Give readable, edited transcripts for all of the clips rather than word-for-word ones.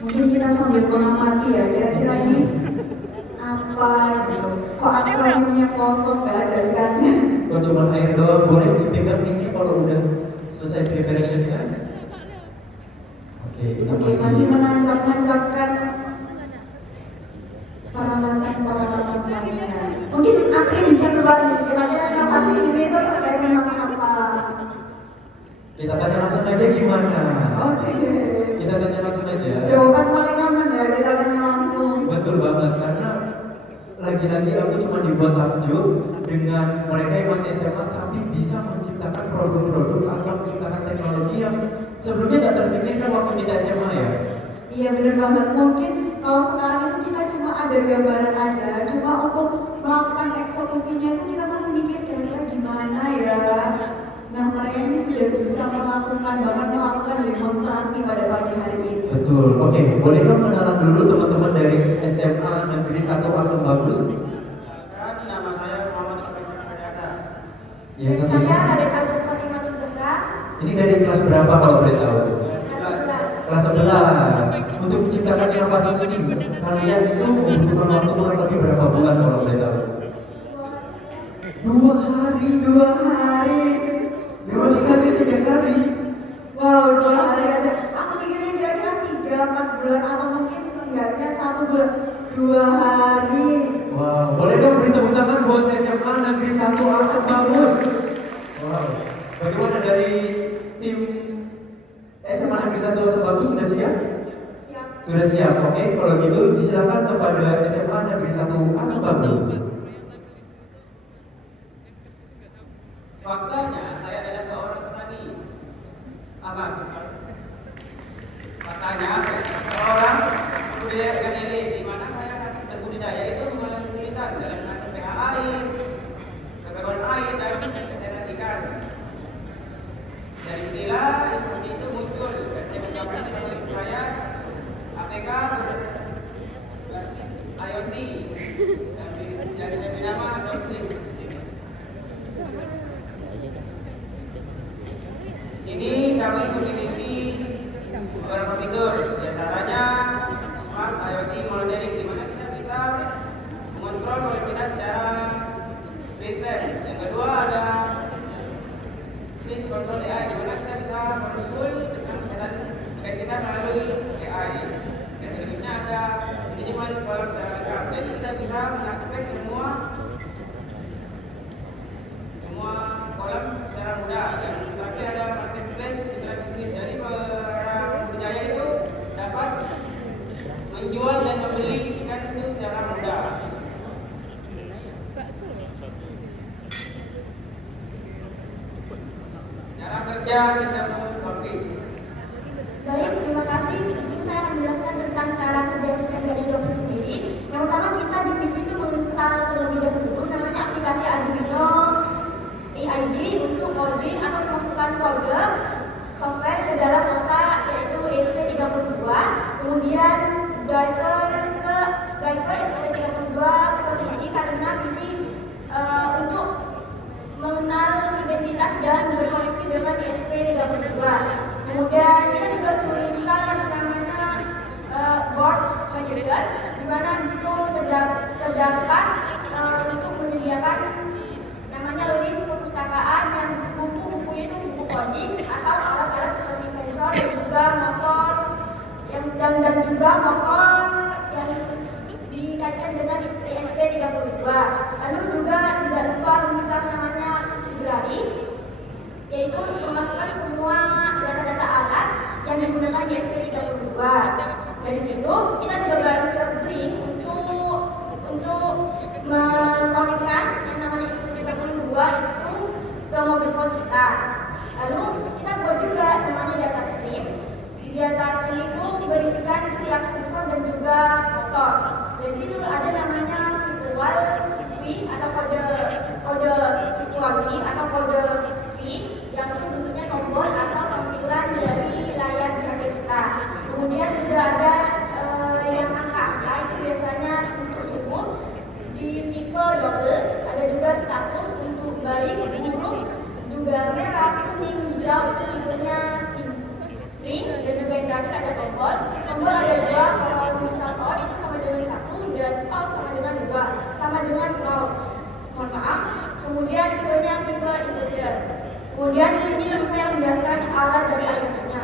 Mungkin kita sambil mengamati ya, kira-kira ini apa gitu. Kok akuariumnya kosong, gak ada ikannya? Kok cuma air doang, boleh dipegang ini kalau udah selesai preparation kan? Oke, Oke, masih menancap-nancapkan peralatan-peralatan lainnya. Mungkin Akri bisa berbagi, kira-kira inovasi ini itu terkait dengan apa? Kita tanya langsung aja gimana? Oke. Kita tanya langsung aja. Jawaban paling aman ya, kita tanya langsung. Betul banget, karena lagi-lagi aku cuma dibuat takjub dengan mereka yang masih SMA tapi bisa menciptakan produk-produk atau menciptakan teknologi yang sebelumnya tidak terpikirkan waktu kita SMA ya. Iya bener banget, mungkin kalau sekarang itu kita cuma ada gambaran aja, cuma untuk melakukan eksekusinya itu kita masih mikir kira-kira gimana ya. Nah mereka ini sudah bisa melakukan, bahkan melakukan demonstrasi pada pagi hari ini. Betul, oke, boleh dong kenalan dulu teman-teman dari SMA Negeri 1 Asem Bagus. Nama saya Muhammad Abdul Hadata. Ya, Dan saya Raden Ajeng Fatimah Zahra. Ini dari kelas berapa kalau boleh tahu? Kelas 11. Kelas 11. Untuk menciptakan inovasi ini, kalian itu membutuhkan waktu kurang lebih berapa bulan kalau boleh tahu? 2 hari. 2 hari. 2 hari, 3 hari. Wow, 2 hari aja. Aku pikirnya kira-kira 3-4 bulan atau mungkin seenggaknya 1 bulan. 2 hari. Wow, boleh dong beri tepuk tangan buat SMA Negeri 1 Asem Bagus. Wow, bagaimana dari tim SMA Negeri 1 Asem Bagus sudah siap? Siap. Sudah siap, oke. Kalau gitu disilakan kepada SMA Negeri 1 Asem Bagus. Faktanya saya adalah seorang petani. Apa? Faktanya seorang budidaya ikan lele, di mana saya berbudidaya itu mengalami kesulitan dalam mengatur pH air, kekeruan air dan kesehatan ikan. Dari sinilah informasi itu muncul dan saya mencapai satu ibu saya APK berbasis IoT dan diberi nama Dogfish. Di sini kami memiliki beberapa fitur, diantaranya Smart IoT Monitoring, di mana kita bisa mengontrol kualitas secara real time. Yang kedua ada Fish Control AI, di mana kita bisa konsul tentang kesehatan ikan kita melalui AI. Dan berikutnya ada minimal kolam secara lengkap, jadi kita bisa mengaspek semua kolam secara mudah. Yang terakhir ada marketplace mitra bisnis, dari para budidaya itu dapat menjual dan membeli ikan itu secara mudah. Cara kerja sistem Dogfish. Baik, terima kasih. Di sini saya akan menjelaskan tentang cara kerja sistem dari Dogfish sendiri. Yang pertama kita di PC itu menginstal terlebih dahulu namanya aplikasi Arduino EID untuk coding atau memasukkan kode software ke dalam otak yaitu ESP32, kemudian driver ESP32 ke PC karena PC untuk mengenal identitas dan berkoneksi dengan ESP32. Kemudian kita juga harus menginstal yang namanya board manager, di mana di situ terdapat untuk menyediakan namanya list perpustakaan yang buku-bukunya itu buku coding atau alat-alat seperti sensor dan juga motor dan juga motor yang dikaitkan dengan ESP32. Lalu juga tidak lupa menginstal namanya library, yaitu memasukkan semua data-data alat yang digunakan di ESP32. Dari situ kita juga beralih ke Blink untuk mengkonekkan yang namanya ESP32 itu ke mobil phone kita. Lalu kita buat juga namanya data stream. Di data stream itu berisikan setiap sensor dan juga motor. Dari situ ada namanya virtual V atau kode virtual V atau kode V yang itu bentuknya tombol atau tampilan dari layar di HP kita. Kemudian juga ada yang angka-angka, itu biasanya untuk suhu di tipe double. Ada juga status untuk baik, buruk, juga merah, kuning, hijau, itu tipenya string. Dan juga yang terakhir ada tombol. Tombol ada dua, nol. Mohon maaf. Kemudian tipenya tipe integer. Kemudian di sini saya menjelaskan alat dari IoT-nya.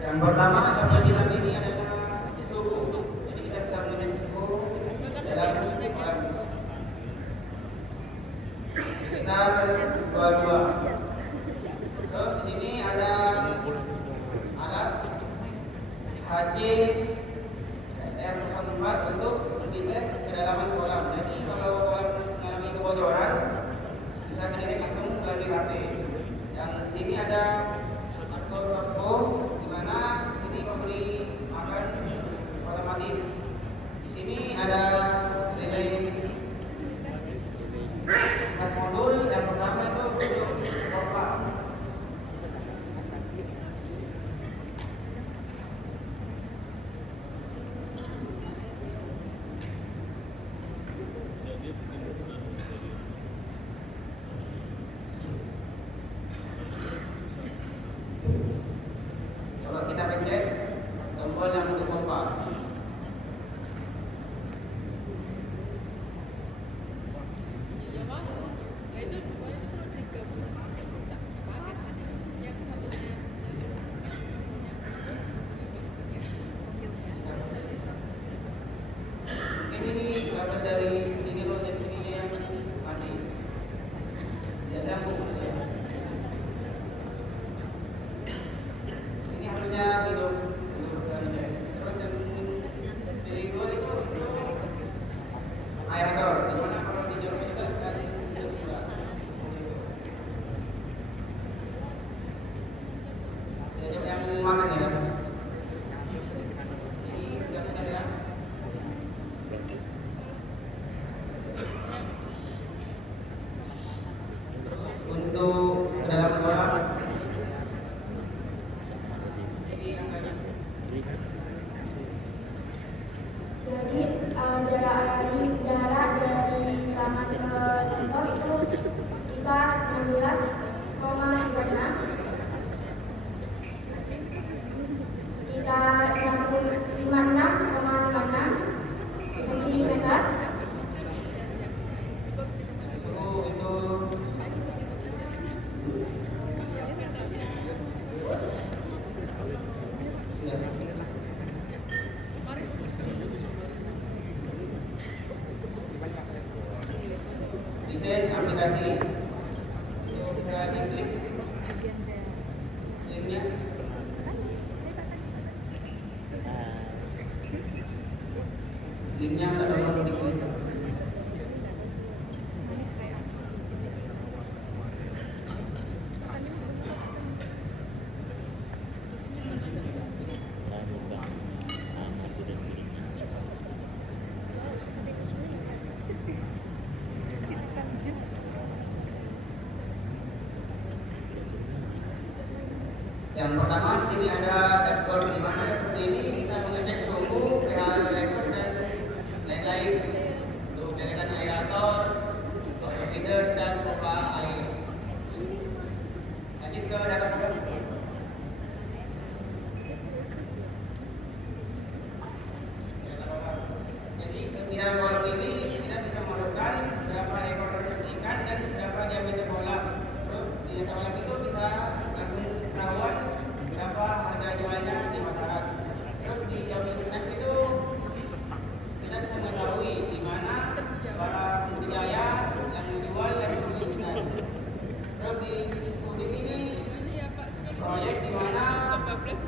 Yang pertama kapasitas ini adalah suhu. Jadi kita bisa mengecek suhu dalam kolam itu. Sekitar 22. Terus di sini ada alat HC SR04 untuk mendetek kedalaman kolam. Jadi kalau kolam mengalami kebocoran bisa didetek langsung melalui HP. Yang di sini ada Arco Softfo, di mana ini memberi makan otomatis. Di sini ada relay 4 modul. Yang pertama itu untuk pompa. Coba kita pencet tombol yang untuk pompa. Mungkin ini kabel dari sini lonceng sininya yang mati. Tidak nyambung. Ya. Ini harusnya hidup bisa dites. Terus yang dari dua itu aerator, di mana kalau hijaunya juga kan hidup juga. Jadi yang makan ya. Ini siapa tadi ya? Untuk kedalaman kolam ini angkanya. Jadi jarak dari tangan ke sensor itu sekitar 16,36, sekitar 56,56 cm. Suhu itu sudah. Desain aplikasi itu bisa diklik linknya. Linknya ada download diklik. Yang pertama di sini ada dashboard, di mana dashboard ini bisa mengecek suhu, pH level dan lain-lain untuk kegiatan aerator, water feeder dan pompa air. Lanjut ke data program. Jadi kegiatan kolam ini kita bisa masukkan berapa ekor ikan dan berapa diameter kolam. Terus di data kolam itu bisa langsung ketahuan berapa harga jualnya di pasaran. Terus di job snap itu kita bisa mengetahui di mana para pembudidaya yang menjual dan membeli ikan. Terus di diskudik ini proyek di mana aplikasi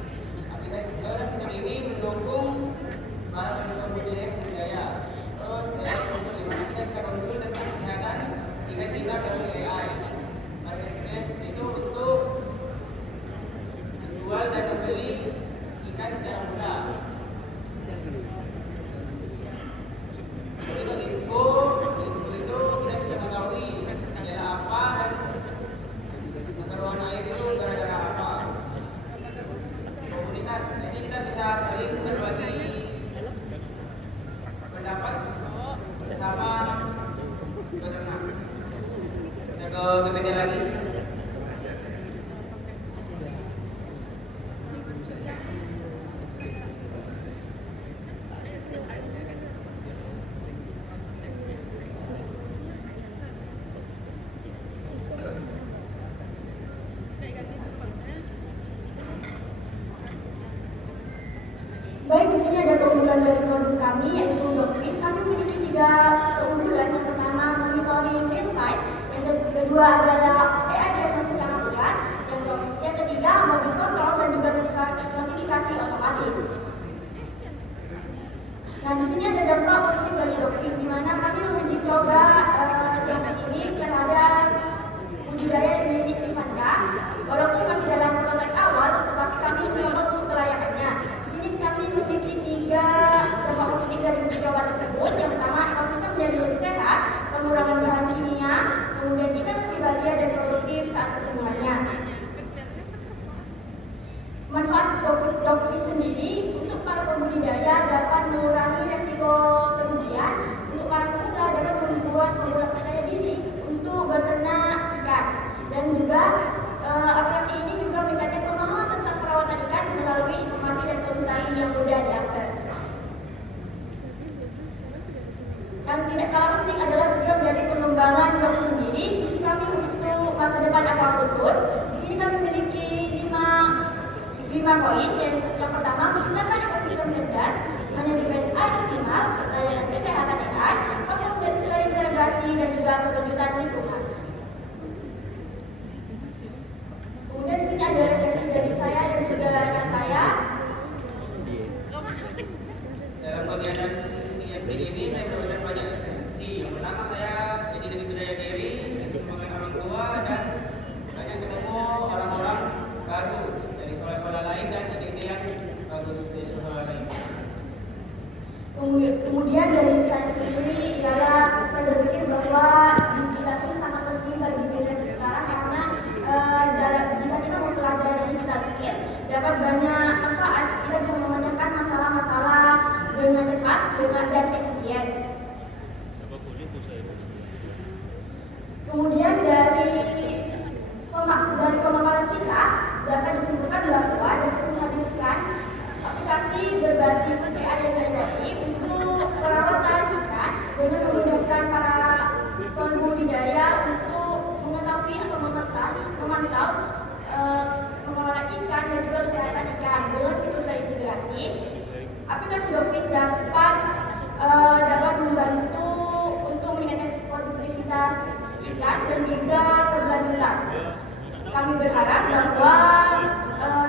fitur ini mendukung para pembudidaya. Terus konsul di mana kita bisa konsul tentang kesehatan ikan kita melalui AI. Marketplace itu untuk menjual dan membeli ikan secara mudah. Untuk info itu kita bisa mengetahui gejala apa dan kekeruan air itu gara-gara apa. Komunitas, jadi kita bisa saling berbagi pendapat bersama peternak. Bisa ke PPT lagi. Baik, di sini ada keunggulan dari produk kami yaitu Dogfish. Kami memiliki 3 keunggulan. Yang pertama monitoring real time, yang kedua adalah AI diagnosis yang akurat, yang ketiga mobil kontrol dan juga notifikasi otomatis. Nah, di sini ada dampak positif dari Dogfish, di mana kami menguji coba Dogfish ini terhadap budidaya yang dimiliki Ivanka. Walaupun masih dalam prototipe awal, tetapi kami mencoba untuk kelayakannya. Di sini kami memiliki 3 dampak positif dari uji coba tersebut. Yang pertama, ekosistem menjadi lebih sehat, pengurangan bahan kimia, kemudian ikan lebih bahagia dan produktif saat pertumbuhannya. Manfaat Dogfish sendiri untuk para pembudidaya dapat mengurangi resiko kerugian, untuk para pemula dapat membuat pemula percaya diri untuk beternak ikan, dan juga aplikasi ini juga meningkatkan pemahaman tentang perawatan ikan melalui informasi dan konsultasi yang mudah diakses. Yang tidak kalah penting adalah tujuan dari pengembangan Dogfish sendiri. Visi kami untuk masa depan aquaculture. Di sini kami memiliki 5 poin. Yang pertama, menciptakan ekosistem cerdas, manajemen air optimal, layanan kesehatan AI, platform terintegrasi dan juga keberlanjutan lingkungan. Kemudian di sini ada refleksi dari saya dan juga rekan saya. Dalam kegiatan ISD ini saya mendapatkan banyak refleksi. Yang pertama, saya jadi lebih percaya diri, mengembangkan orang tua, dan banyak ketemu orang-orang baru dari sekolah-sekolah lain dan ide-ide yang bagus dari sekolah lain. Kemudian dari saya sendiri ialah saya berpikir bahwa digitalisasi sangat penting bagi generasi sekarang, karena jika kita mempelajari digital skill dapat banyak manfaat. Kita bisa memecahkan masalah-masalah dengan cepat dan efisien. Kemudian dari pemaparan kita dapat disimpulkan bahwa dapat menghadirkan aplikasi berbasis AI dan IoT untuk perawatan ikan dengan memudahkan para pembudidaya untuk mengetahui atau memantau mengelola ikan dan juga kesehatan ikan dengan fitur terintegrasi. Aplikasi Dogfish dapat membantu untuk meningkatkan produktivitas ikan dan juga keberlanjutan. Kami berharap bahwa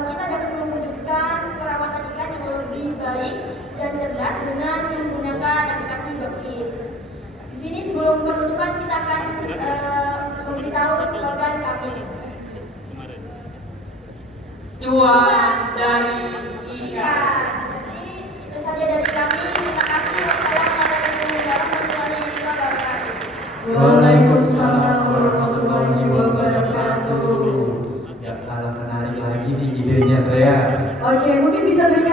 kita dapat mewujudkan perawatan ikan yang lebih baik dan cerdas dengan menggunakan aplikasi Dogfish. Di sini sebelum penutupan kita akan memberitahu slogan kami. Cuan dari ikan. Jadi itu saja dari kami. Terima kasih. Wassalamualaikum warahmatullahi wabarakatuh. Waalaikumsalam warahmatullahi wabarakatuh. Ya kalah menarik lagi nih idenya, Trea. Oke, mungkin bisa berikan